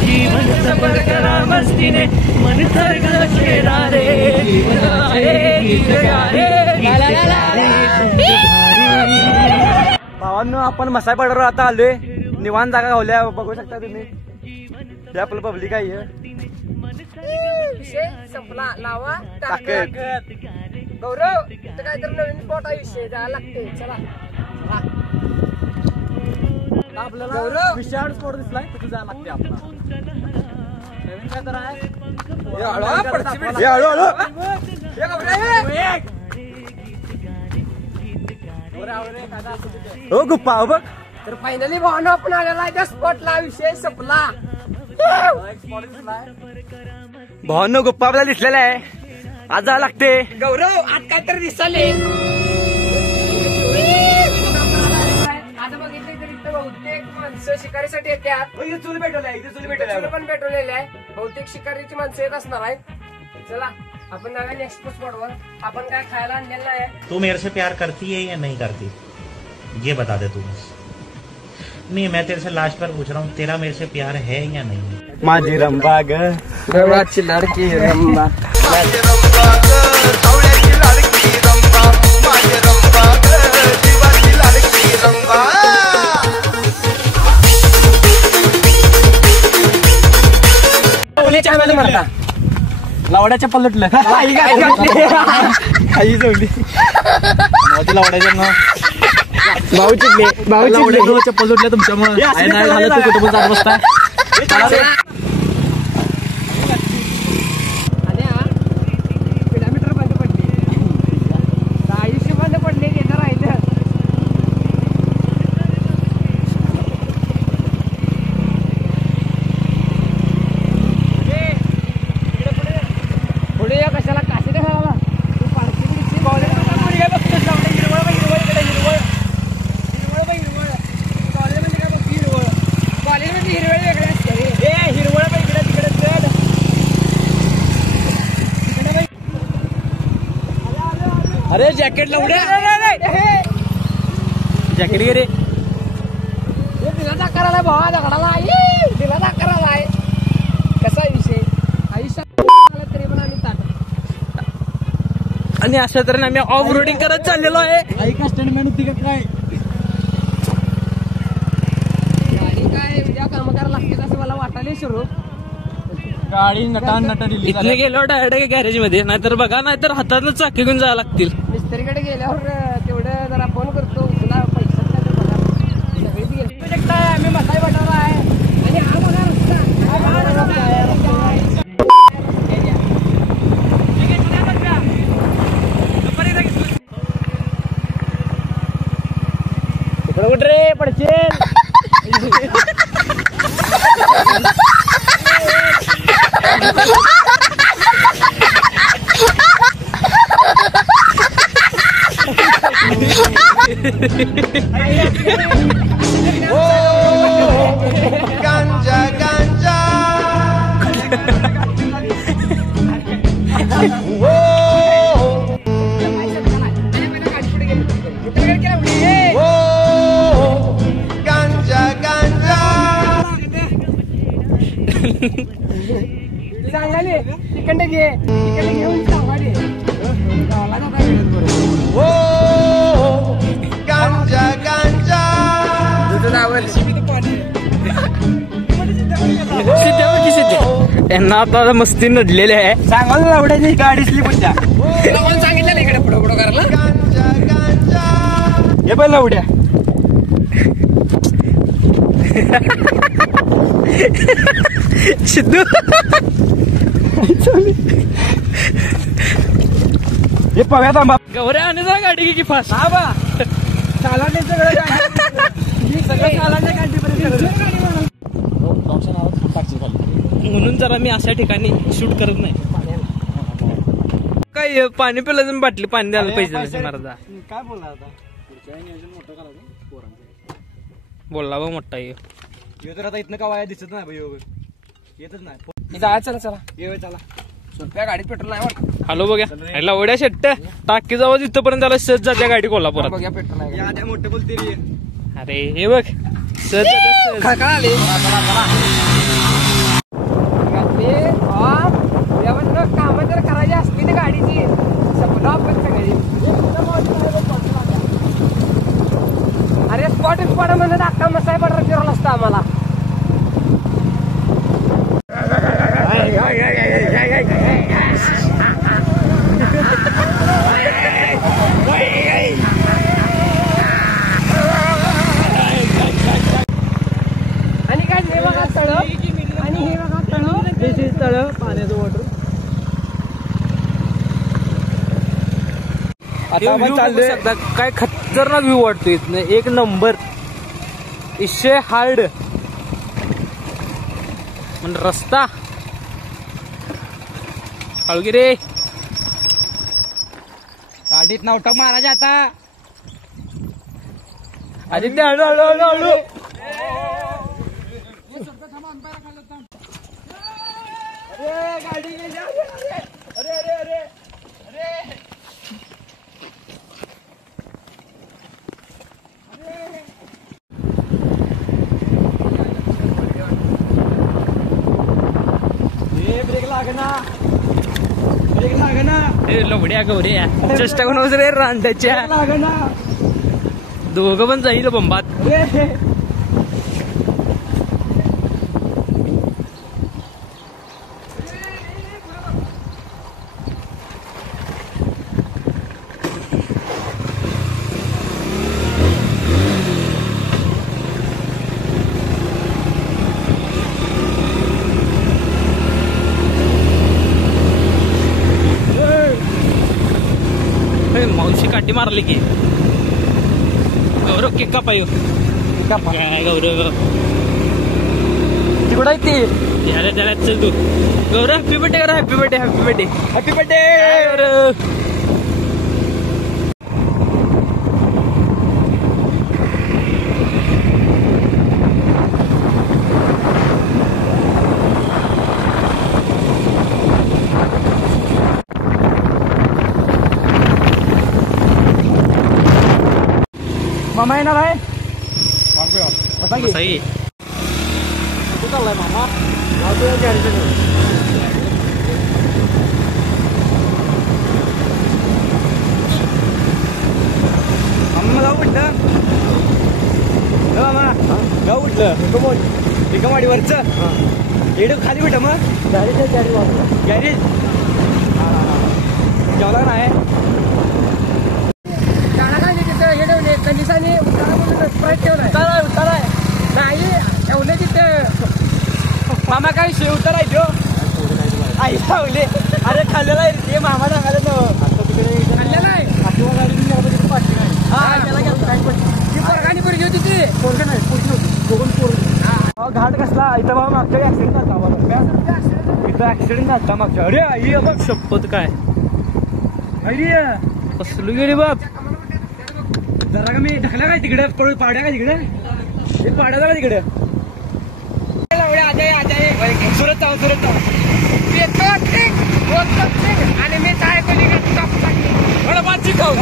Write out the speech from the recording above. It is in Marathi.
जीवन सफर करा मस्तीने मन थरगळ शेरा रे भावांनो आपण मसाई पाड्यावर आता आलोय निवांत जागा गावल्या बघू शकता तुम्ही हे आपलं पब्लिक आहे विषय संपला लावा टाकत गौरव इथं काहीतरी नवीन स्पॉट आहे विषय जायला लागते चला आपल्याला विशाळ स्पॉट दिसलाय तिथे जायला लागते आपल्याला नवीन काय तर आहे हो गुप्पा बघ तर फायनली भावना आपण आलेला आहे त्या स्पॉटला विषय संपला भावांनो गुप्पा आपल्याला दिसलेला आहे आज जायला लागते गौरव आज काहीतरी दिसले आता बघितले तरी बहुतेक माणसं शिकारीसाठी येतात चुली भेटवल्या पण पेट्रोल आहे बहुतेक शिकारीची माणसं येत असणार आहे चला अपन जाऊया नेक्स्ट स्पॉट वर आपण काय खायला आणलेलं आहे तू मेरे से प्यार करती है या नहीं करती ये बता दे तू नहीं मैं तेरे से लास्ट बार पूछ रहा हूँ तेरा मेरे से प्यार है या नहीं माझी रंबा गवळाची लाडकी रंबा म्हणता लावड्याच्या पलटलं आई जोडली लावड्याच्या भाऊ चप्पल सुटल्या तुमच्यामुळे झालं तू कुठं जात बसता किलोमीटर बंद पडली आयुष्य बंद पडले येणं राहिलं पुढे या कशाला काशी घालायला तू पालखी कॉलेज बघतोस लावणे हिरवळ कॉलेजमध्ये काय बघ हिरवळ कॉलेजमध्ये हिरवळ वेगळ्या असते हिरवळ इकडे तिकडे चढ अरे जॅकेट लावड्या जॅकेट घे रे दिला करायला भावा दगडाला दिला करायला आहे कसा आहे विषय आयुष्यात तरी पण आम्ही ताट आणि अशा तऱ्हेने आम्ही ऑफ रोडिंग करत चाललेलो आहे आई का स्टँडमॅन होती का काय गाडी काय उद्या काम करायला लागते असं मला वाटायला सुरू गाडी नटा दिली इथले गेलो डायरेक्ट गॅरेज मध्ये नाहीतर बघा नाहीतर हातातलं चाकी घेऊन जायला लागतील मिस्त्रीकडे गेल्यावर तेवढं जरा फोन करतो तुला पैसा काय तर बघा सगळीच गेली आम्ही मसाई बटावर आहे आणि हा बघा तिकडे कुठे रे पडचेल गांजा गांजा गांजा गांजा सांगाले तिकडे घे तिकडे घेऊन सांगाले गावाला जाता वेळेत बरोबर गांजा गांजा त्यांना आता मस्ती नडलेली आहे सांगा लावड्याची गाडीतली पुढच्या सांगितलं इकडे पुढं पुढं करायला गांजा गांजा हे पण लावड्या सिद्धू हे पव्या थांबा गौऱ्या आणि जा गाडी की फास्ट हा बा चालाने म्हणून जरा मी अशा ठिकाणी शूट करत नाही काय पाणी पिलं बाटली पाणी द्यायला पैसे महाराजा काय बोलला आता बोलला बघ मोठा ये तर आता इथनं का दिसत नाही भाई येतच नाही जायचं चला चला ये चला सोप्या गाडीत पेट्रोल नाही हॅलो बघा ह्याला ओढ्या शेट्ट टाकी जावं तिथपर्यंत त्याला सहज जात्या गाडी कोल्हापुरात बघा पेट्रोल नाही मोठे बोलते अरे हे बघ खळखळाले कामं जर करायची असली ना गाडीची सपना आपण सगळी अरे स्पॉट म्हणत अख्खा मसाई बटर फिरवला असता आम्हाला आणि काय हे बघा तळ आणि हे बघा तळ पाण्याचं वॉटर आता आपण चाललोय काय खतरनाक व्ह्यू वाटतो इथनं एक नंबर इशे हार्ड म्हणजे रस्ता हळगिरे गाडीत नवटक मारायचा आता आदित्य हळू हळू हळू हळू लवड्या गौऱ्या चेष्टा करून रे रांड्याच्या दोघं पण जाईल बंबात मावशी काठी मारली की गौरव केक कापाय काय गौरव तिकडं आहे ते याला त्याला चल तू गौरव हॅपी बर्थडे करा happy birthday happy birthday happy birthday Gaurav मामा येणार आहे सही कुठं चाललाय मामा अम्मा गाव उठलं गाव उठलं एकावाडीवरचं एड खाली भेट मग गॅरेज जेवला नाही कंडिसाने स्प्राईट ठेवलाय उताराय नाही ठेवले तिथे मामा काय शेव उतरायचो आई ठेवले अरे खाल्लेला आहे ते मामा सांगायला खाल्लेला आहे पोरगानी पोरगी होती ती पोरग नाही घाट कसला इथं बाबा मागच्या ऍक्सिडेंट झाला इथं ऍक्सिडेंट झाला मागच्या अरे आई बघ शपथ काय अरे कसली गेली बाप जरा का मी ढकला काय तिकडे पाड्या काय तिकडे हे पाड्या का तिकडे सुरत जाऊ आणि मी काय कोणी खाऊ